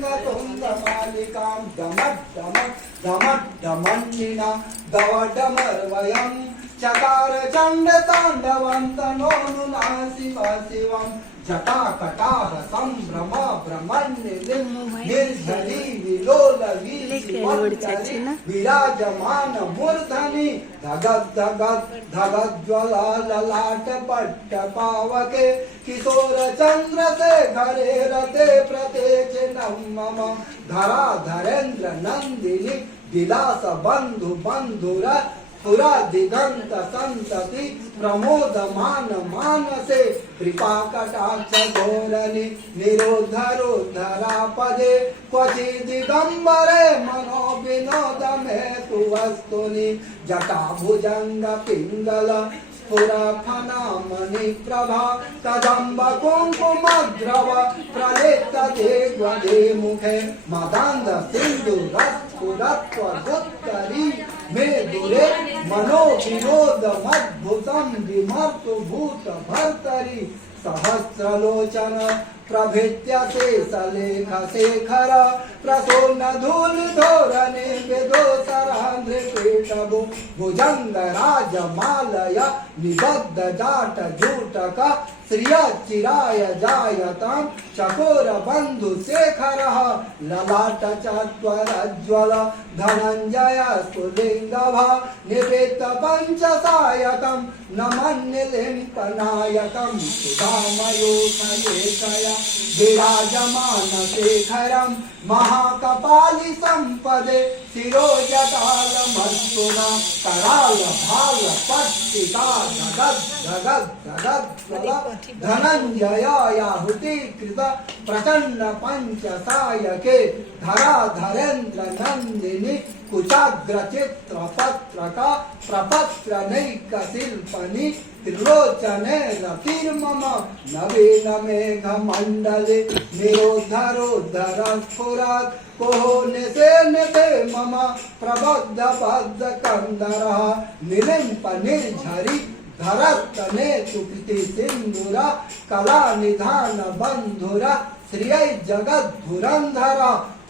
तुङ्गतुङ्गमालिकां डमड्डमड्डमड्डमण्डिना दवडमर्वयं चकार चण्डताण्डवं तनोनुनासिव शिवं जटाकटाह सम्भ्रम ब्रह्मण्यलिं निर्झरी विलोलवीशिवन्तरि विराजमान मूर्धनि धगद् धगद् धगज्ज्वला ललाट पट्ट पावके किशोर चन्द्रशेखरे रते प्रतेचे मम धरा धरेन्द्र नन्दिनी विलास बन्धु बन्धुर पुरा दिगंत संतति प्रमोदमान मानसे कृपा कटाक्ष धोरणी निरोधरोद्धरा पदे क्वचि दिगंबरे मनो विनोद हेतु वस्तुनि जटा भुजंग पिंगल स्फुरफनामणि प्रभा कदम्ब कुंकुमद्रव प्रलेप्तते ग्वदे मुखे मदान्ध सिन्धु रत्पुरत्वदुत्तरी मे दुरे मनो विनोद मद्भुतं विमर्तु भूत भर्तरि सहस्रलोचन प्रभृत्य शेषलेख शेखर प्रसन्न धूलि धोरणे विदोसरान्ध्र पेटभु भुजंग राजमालय निबद्ध जाट जूटक श्रिय चिराय जायतां चकोर बंधु शेखरः ललाट चत्वरज्ज्वल धनञ्जय स्फुलिङ्गभा निपेत पंचसायकं नमन्निलिम्पनायकं सुधामयोधयेशया विराजमान शेखरं महाकपालि संपदे शिरोजटालमस्तुना कराल भाल पट्टिका धगद् धगद् धगद् धनञ्जयाहुति कृत प्रचंड पंचसायके धरा धरेन्द्र नंदिनी कुचाग्र चित्र पत्रका प्रपत्र नैक शिल्पनि त्रिलोचने रतिर्मम नवीन मेघ मंडले निरोधरोद्धर स्फुरत् कोहो निसे निधे मम प्रबद्ध बद्ध कंदरः निलिम्प निर्झरि धरत्तने सुकृति सिंधुरा कला निधान बंधुरा श्रियै जगद्धुरंधर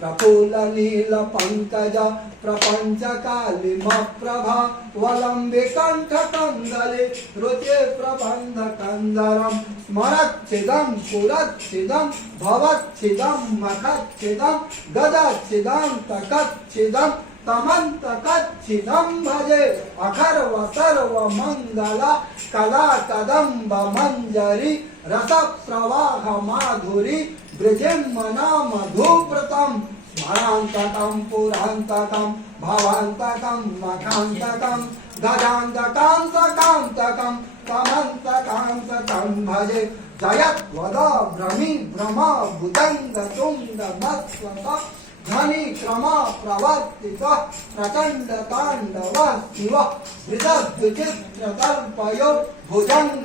प्रफुल्ल नील पंकज प्रपंच कालिम प्रभा वलंबि कंठ कंदले रुचे प्रबंध कंदरम स्मरच्छिदं पुरच्छिदं भवच्छिदं मखच्छिदं गदच्छिदं तकच्छिदं तमन्तकच्छिदं भजे अखर्व सर्व मंगला कला कदम्ब मंजरी रस प्रवाह माधुरी ब्रजेम्मना मधुप्रतं स्मरान्तकं पुरान्तकं भवान्तकं मखान्तकं गजान्तकान्तकान्तकं तमन्तकान्तकं भजे जयत्वद भ्रमि भ्रमा भुजङ्ग तुङ्ग मत्स्वत धनी क्रमा प्रवर्तित प्रचंड तांडव शिव विचित्र तल्पयो भुजंग